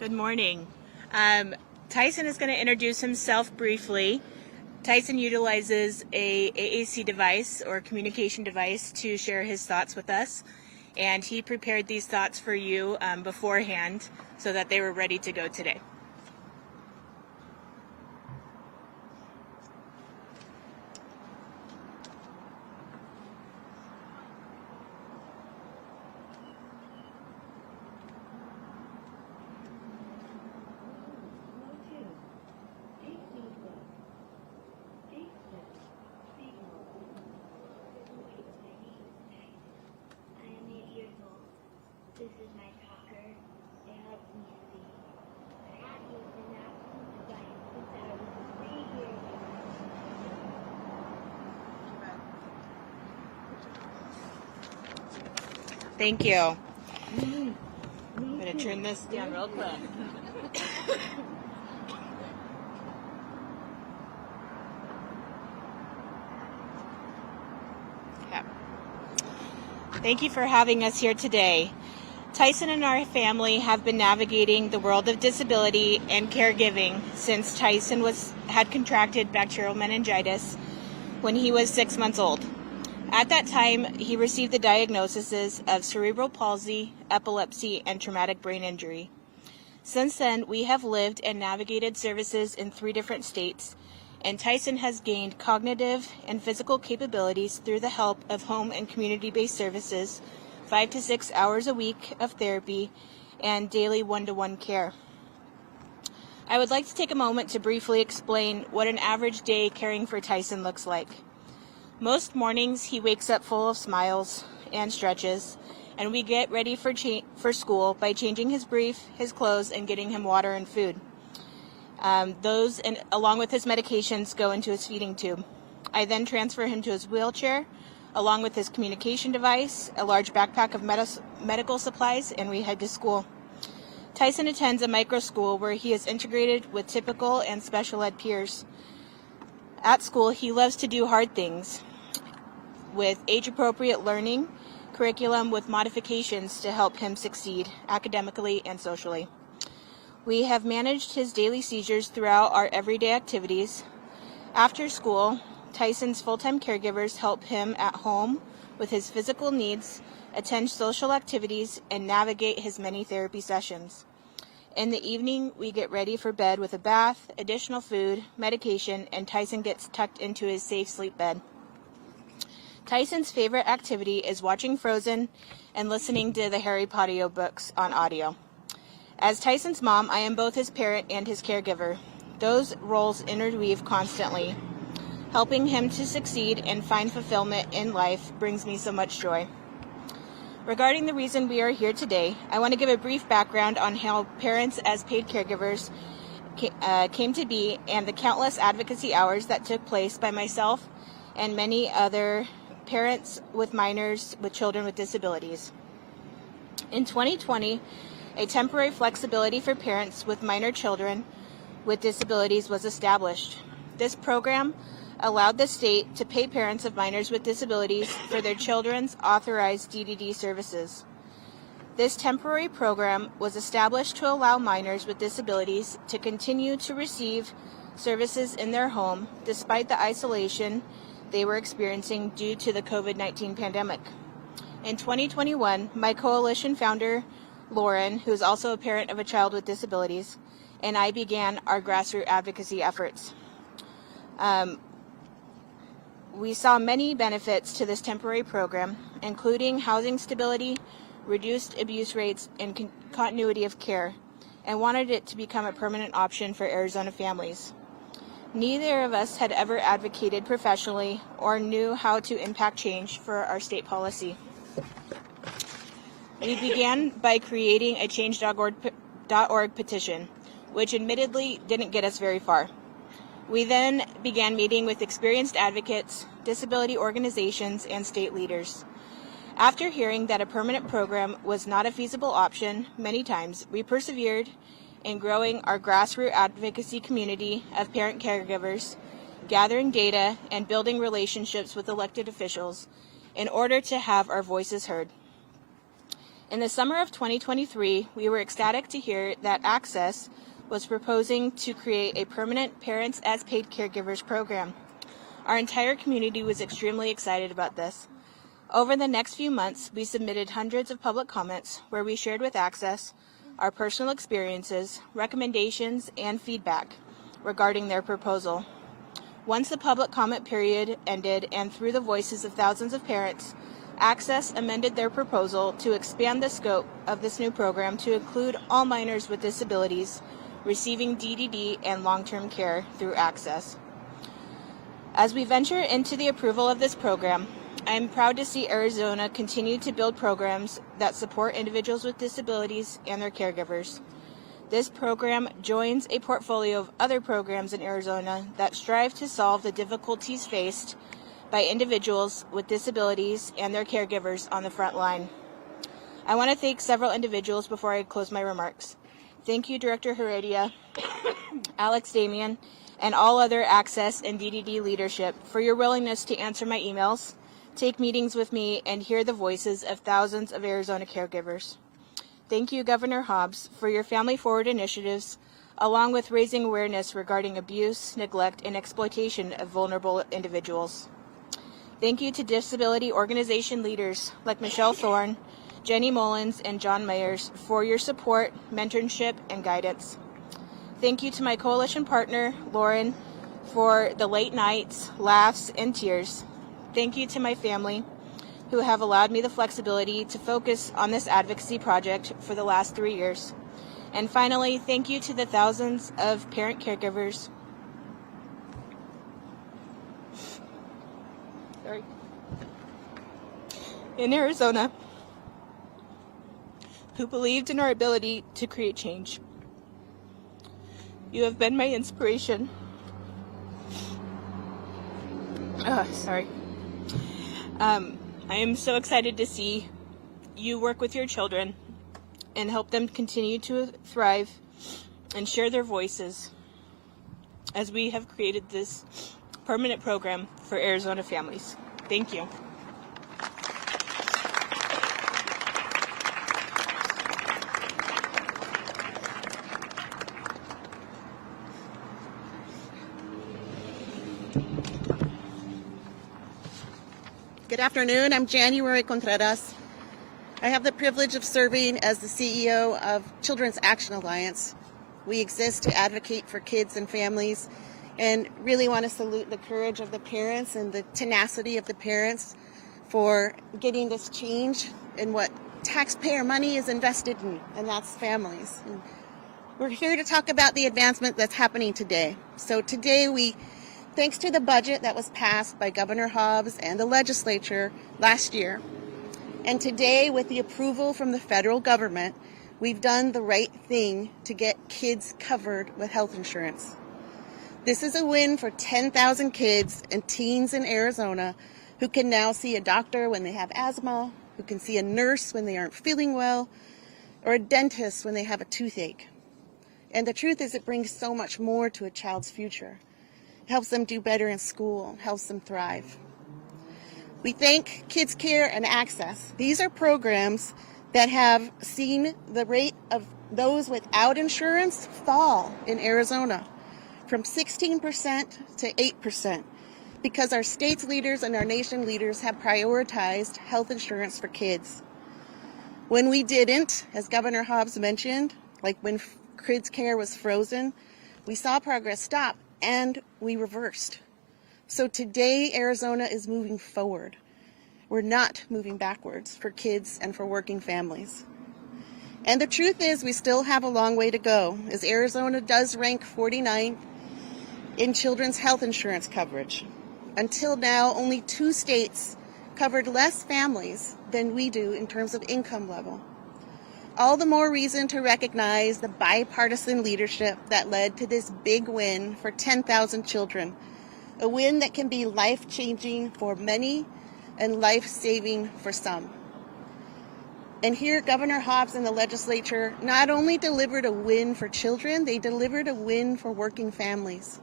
Good morning. Tyson is going to introduce himself briefly. Tyson utilizes a AAC device or communication device to share his thoughts with us, and he prepared these thoughts for you beforehand so that they were ready to go today. This is my talker. It helps me see. I have used an Apple device since I was 3 years old. Thank you. I'm going to turn this down real quick. Okay. Thank you for having us here today. Tyson and our family have been navigating the world of disability and caregiving since Tyson had contracted bacterial meningitis when he was 6 months old. At that time, he received the diagnoses of cerebral palsy, epilepsy, and traumatic brain injury. Since then, we have lived and navigated services in 3 different states, and Tyson has gained cognitive and physical capabilities through the help of home and community-based services, 5 to 6 hours a week of therapy, and daily one-to-one care. I would like to take a moment to briefly explain what an average day caring for Tyson looks like. Most mornings, he wakes up full of smiles and stretches, and we get ready for school by changing his brief, his clothes, and getting him water and food. Those, and along with his medications, go into his feeding tube. I then transfer him to his wheelchair, along with his communication device, a large backpack of medical supplies, and we head to school. Tyson attends a micro school where he is integrated with typical and special ed peers. At school, he loves to do hard things with age-appropriate learning, curriculum with modifications to help him succeed academically and socially. We have managed his daily seizures throughout our everyday activities. After school, Tyson's full-time caregivers help him at home with his physical needs, attend social activities, and navigate his many therapy sessions. In the evening, we get ready for bed with a bath, additional food, medication, and Tyson gets tucked into his safe sleep bed. Tyson's favorite activity is watching Frozen and listening to the Harry Potter books on audio. As Tyson's mom, I am both his parent and his caregiver. Those roles interweave constantly. Helping him to succeed and find fulfillment in life brings me so much joy. Regarding the reason we are here today, I want to give a brief background on how parents as paid caregivers came to be and the countless advocacy hours that took place by myself and many other parents with minors with children with disabilities. In 2020, a temporary flexibility for parents with minor children with disabilities was established. This program allowed the state to pay parents of minors with disabilities for their children's authorized DDD services. This temporary program was established to allow minors with disabilities to continue to receive services in their home despite the isolation they were experiencing due to the COVID-19 pandemic. In 2021, my coalition founder, Lauren, who is also a parent of a child with disabilities, and I began our grassroots advocacy efforts. We saw many benefits to this temporary program, including housing stability, reduced abuse rates, and continuity of care, and wanted it to become a permanent option for Arizona families. Neither of us had ever advocated professionally or knew how to impact change for our state policy. We began by creating a change.org petition, which admittedly didn't get us very far. We then began meeting with experienced advocates, disability organizations, and state leaders. After hearing that a permanent program was not a feasible option many times, we persevered in growing our grassroots advocacy community of parent caregivers, gathering data, and building relationships with elected officials in order to have our voices heard. In the summer of 2023, we were ecstatic to hear that Access was proposing to create a permanent Parents as Paid Caregivers program. Our entire community was extremely excited about this. Over the next few months, we submitted hundreds of public comments where we shared with Access our personal experiences, recommendations, and feedback regarding their proposal. Once the public comment period ended and through the voices of thousands of parents, Access amended their proposal to expand the scope of this new program to include all minors with disabilities receiving DDD and long-term care through Access. As we venture into the approval of this program, I am proud to see Arizona continue to build programs that support individuals with disabilities and their caregivers. This program joins a portfolio of other programs in Arizona that strive to solve the difficulties faced by individuals with disabilities and their caregivers on the front line. I want to thank several individuals before I close my remarks. Thank you, Director Heredia, Alex Damian, and all other Access and DDD leadership for your willingness to answer my emails, take meetings with me, and hear the voices of thousands of Arizona caregivers. Thank you, Governor Hobbs, for your family-forward initiatives, along with raising awareness regarding abuse, neglect, and exploitation of vulnerable individuals. Thank you to disability organization leaders like Michelle Thorne, Jenny Mullins, and John Myers for your support, mentorship, and guidance. Thank you to my coalition partner, Lauren, for the late nights, laughs, and tears. Thank you to my family, who have allowed me the flexibility to focus on this advocacy project for the last 3 years. And finally, thank you to the thousands of parent caregivers in Arizona who believed in our ability to create change. You have been my inspiration. I am so excited to see you work with your children and help them continue to thrive and share their voices as we have created this permanent program for Arizona families. Thank you. Good afternoon. I'm January Contreras. I have the privilege of serving as the CEO of Children's Action Alliance. We exist to advocate for kids and families and really want to salute the courage of the parents and the tenacity of the parents for getting this change in what taxpayer money is invested in, and that's families. And we're here to talk about the advancement that's happening today. So today thanks to the budget that was passed by Governor Hobbs and the legislature last year, and today with the approval from the federal government, we've done the right thing to get kids covered with health insurance. This is a win for 10,000 kids and teens in Arizona who can now see a doctor when they have asthma, who can see a nurse when they aren't feeling well, or a dentist when they have a toothache. And the truth is, it brings so much more to a child's future. Helps them do better in school, helps them thrive. We thank Kids Care and Access. These are programs that have seen the rate of those without insurance fall in Arizona from 16% to 8% because our state's leaders and our nation leaders have prioritized health insurance for kids. When we didn't, as Governor Hobbs mentioned, like when Kids Care was frozen, we saw progress stop and we reversed. So today, Arizona is moving forward. We're not moving backwards for kids and for working families. And the truth is, we still have a long way to go, as Arizona does rank 49th in children's health insurance coverage. Until now, only 2 states covered less families than we do in terms of income level. All the more reason to recognize the bipartisan leadership that led to this big win for 10,000 children, a win that can be life-changing for many and life-saving for some. And here, Governor Hobbs and the legislature not only delivered a win for children, they delivered a win for working families.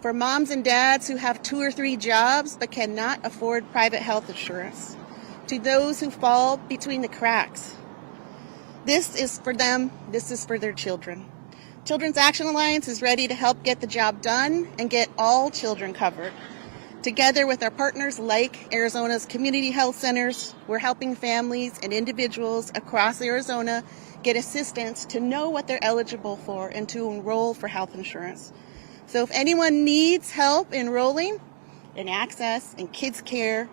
For moms and dads who have 2 or 3 jobs but cannot afford private health insurance. To those who fall between the cracks. This is for them. This is for their children. Children's Action Alliance is ready to help get the job done and get all children covered. Together with our partners like Arizona's community health centers, we're helping families and individuals across Arizona get assistance to know what they're eligible for and to enroll for health insurance. So if anyone needs help enrolling in access in kids care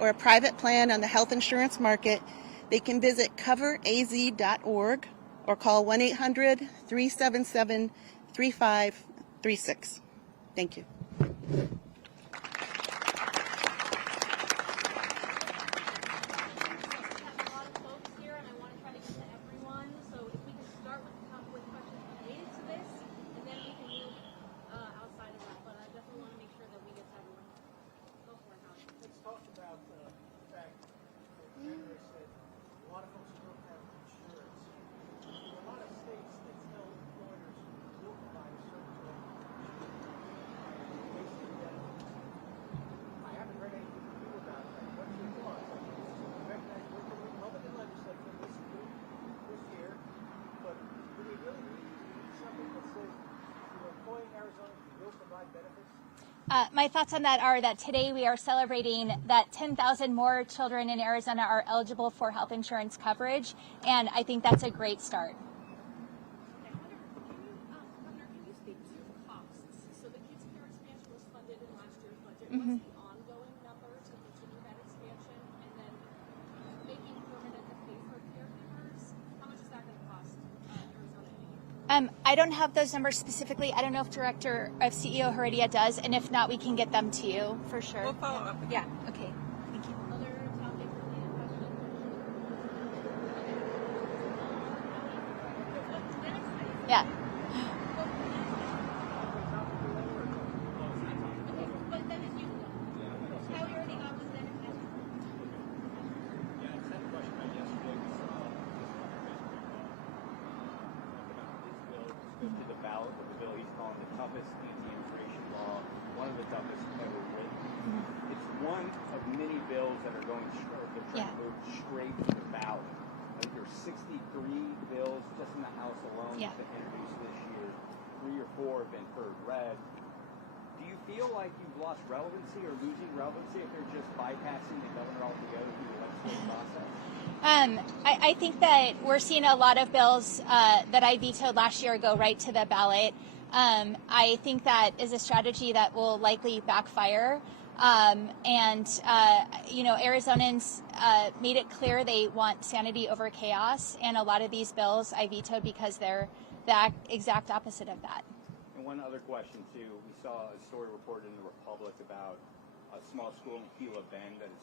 or a private plan on the health insurance market, they can visit coveraz.org or call 1-800-377-3536. Thank you. My thoughts on that are that today we are celebrating that 10,000 more children in Arizona are eligible for health insurance coverage, and I think that's a great start. Governor, can you speak to costs? So the kids care expansion was funded in last year's budget. What's the ongoing number to continue that expansion, and then making permanent the pay for caregivers? How much is that going to cost Arizona in a year? I don't have those numbers specifically. I don't know if CEO Heredia does, and if not, we can get them to you for sure. We'll follow up. Yeah. Okay. Thank you. Other topic related question? Yeah. But then if you, how are the options then? To the ballot with the bill he's calling the toughest anti-immigration law, one of the toughest ever written. It's one of many bills that are going straight, they're trying to move straight to the ballot. I think there's 63 bills just in the House alone that have been introduced this year. 3 or 4 have been heard read. Do you feel like you've lost relevancy or losing relevancy if they're just bypassing the governor altogether through the legislative process? I think that we're seeing a lot of bills that I vetoed last year go right to the ballot. I think that is a strategy that will likely backfire. Arizonans made it clear they want sanity over chaos, and a lot of these bills I vetoed because they're the exact opposite of that. And one other question, too. We saw a story reported in the Republic about a small school in Gila Bend that is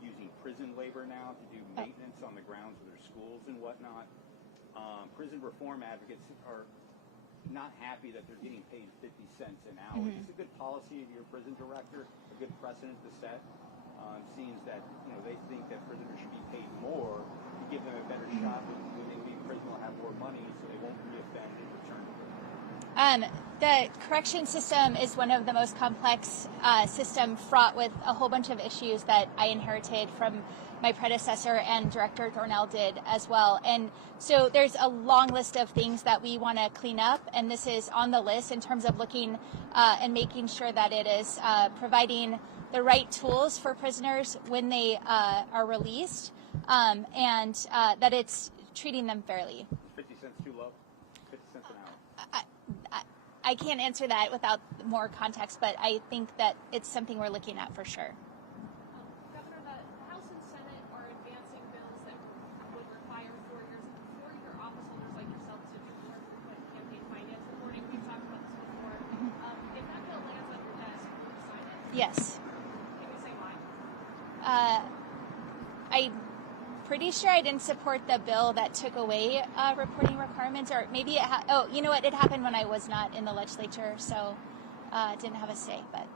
using prison labor now to do maintenance on the grounds of their schools and whatnot. Prison reform advocates are not happy that they're getting paid 50 cents an hour. Is this a good policy of your prison director, a good precedent to set? Seems that they think that prisoners should be paid more to give them a better shot when they leave prison, will have more money so they won't reoffend and return to prison. The correction system is one of the most complex system, fraught with a whole bunch of issues that I inherited from my predecessor, and Director Thornell did as well. And so there's a long list of things that we want to clean up, and this is on the list in terms of looking and making sure that it is providing the right tools for prisoners when they are released, and that it's treating them fairly. 50 cents too low? 50 cents an hour? I can't answer that without more context, but I think that it's something we're looking at for sure. Governor, the House and Senate are advancing bills that would require 4-year office holders like yourself to do more frequent campaign finance reporting. We've talked about this before. If that bill lands on your desk, will you sign it? Yes. Can you say why? I'm pretty sure I didn't support the bill that took away reporting requirements, or maybe it you know what? It happened when I was not in the legislature, so didn't have a say. But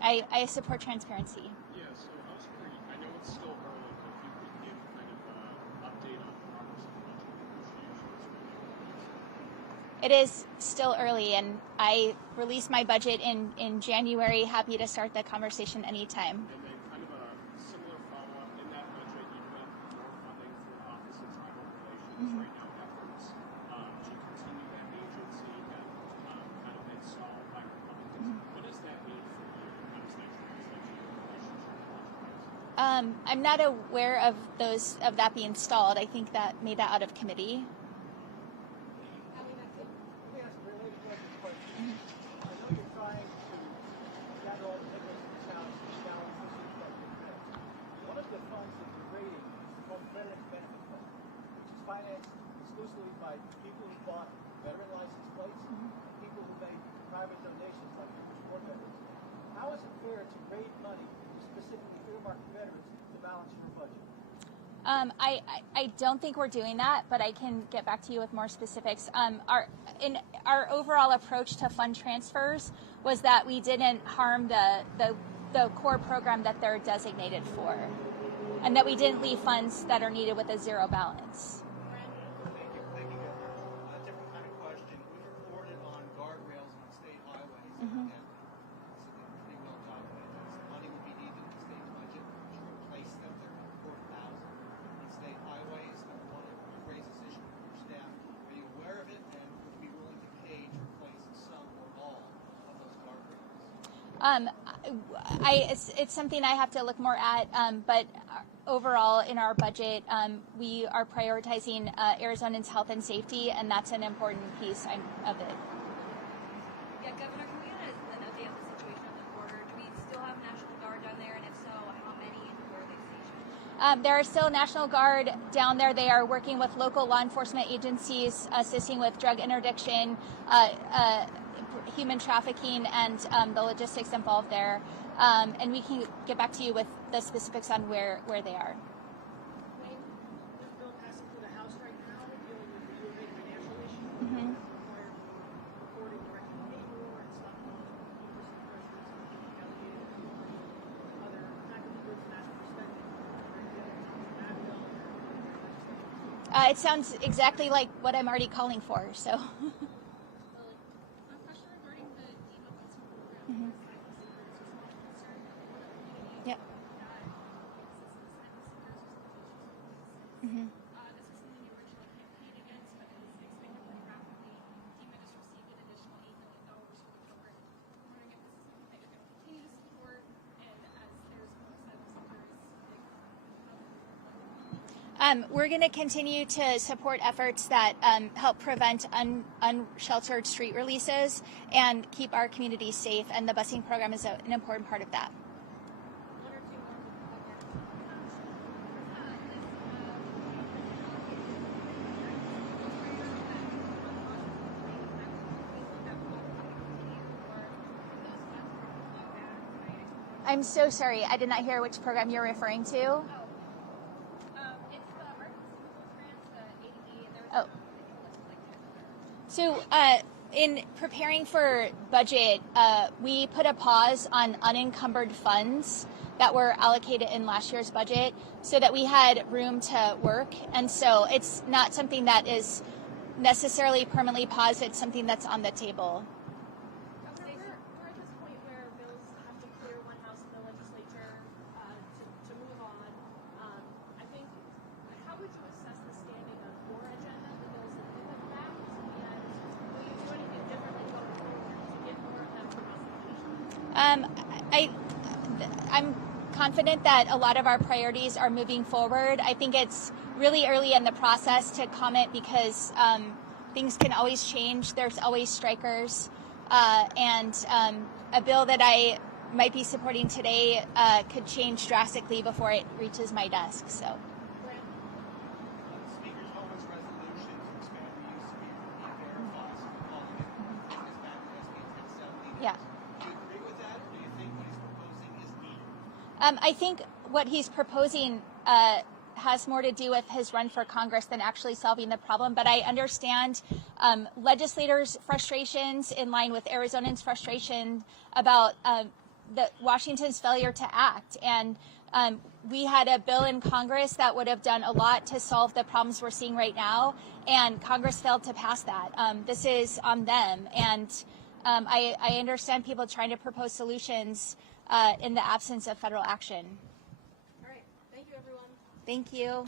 I support transparency. Yeah, so I was wondering, I know it's still early, but if you could give kind of an update on progress of budget negotiations. It is still early, and I released my budget in January. Happy to start the conversation anytime. And then kind of a similar follow-up, in that budget, you put more funding for the Office of Tribal Relations. right now efforts to continue that agency that kind of been stalled by Republicans. What does that mean for you? How does that translate to your relationship with Hobbs? I'm not aware of that being stalled. I think that made that out of committee. Let me ask a related question. I know you're trying to gather all the members of this House to balance this issue of defense. One of the funds that you're raiding is called Veterans Benefit Fund, which is financed exclusively by people who bought veteran license plates and people who made private donations like war veterans. How is it fair to raid money to specifically earmark veterans to balance your budget? I don't think we're doing that, but I can get back to you with more specifics. Our overall approach to fund transfers was that we didn't harm the core program that they're designated for, and that we didn't leave funds that are needed with a zero balance. Thank you. A different kind of question. We reported on guardrails on state highways, and it's pretty well documented that some money will be needed in the state budget to replace them. There are 4,000 on state highways. I want to raise this issue with your staff. Are you aware of it, and would you be willing to pay to replace some or all of those guardrails? It's something I have to look more at, but overall in our budget, we are prioritizing Arizonans' health and safety, and that's an important piece of it. Yeah, Governor, can we get an update on the situation on the border? Do we still have National Guard down there, and if so, how many and where are they stationed? There are still National Guard down there. They are working with local law enforcement agencies, assisting with drug interdiction, human trafficking, and the logistics involved there. And we can get back to you with the specifics on where they are. Wayne, this bill passing through the House right now, dealing with the UAA financial issue, require reporting directly to payroll and stop university pressures, delegated other faculty groups from that perspective. That bill, legislation. It sounds exactly like what I'm already calling for, so. A question regarding the depot program. Yep. This was something you originally campaigned against, but it's expanded pretty rapidly. DEMA just received an additional $8 million for the program. I'm wondering if this is something that you're going to continue to support, and as there's folks that We're going to continue to support efforts that help prevent unsheltered street releases and keep our communities safe, and the busing program is an important part of that. one or two more. I'm so sorry. I did not hear which program you're referring to. It's the emergency grants, the ADE, and there was So in preparing for budget, we put a pause on unencumbered funds that were allocated in last year's budget so that we had room to work. And so it's not something that is necessarily permanently paused. It's something that's on the table. We're at this point where bills have to clear one house in the legislature to move on. I think, how would you assess the standing of your agenda, the bills that you have backed, and will you do anything differently going forward to get more of them for prosecution? I'm confident that a lot of our priorities are moving forward. I think it's really early in the process to comment because things can always change. There's always strikers. And a bill that I might be supporting today could change drastically before it reaches my desk. So. The Speaker's Home's resolution to expand the use of e-verifies, calling it business back to SB 1070. Yeah. Do you agree with that, or do you think what he's proposing is needed? I think what he's proposing has more to do with his run for Congress than actually solving the problem. But I understand legislators' frustrations in line with Arizonans' frustration about Washington's failure to act. And we had a bill in Congress that would have done a lot to solve the problems we're seeing right now, and Congress failed to pass that. This is on them. And I understand people trying to propose solutions in the absence of federal action. All right. Thank you, everyone. Thank you.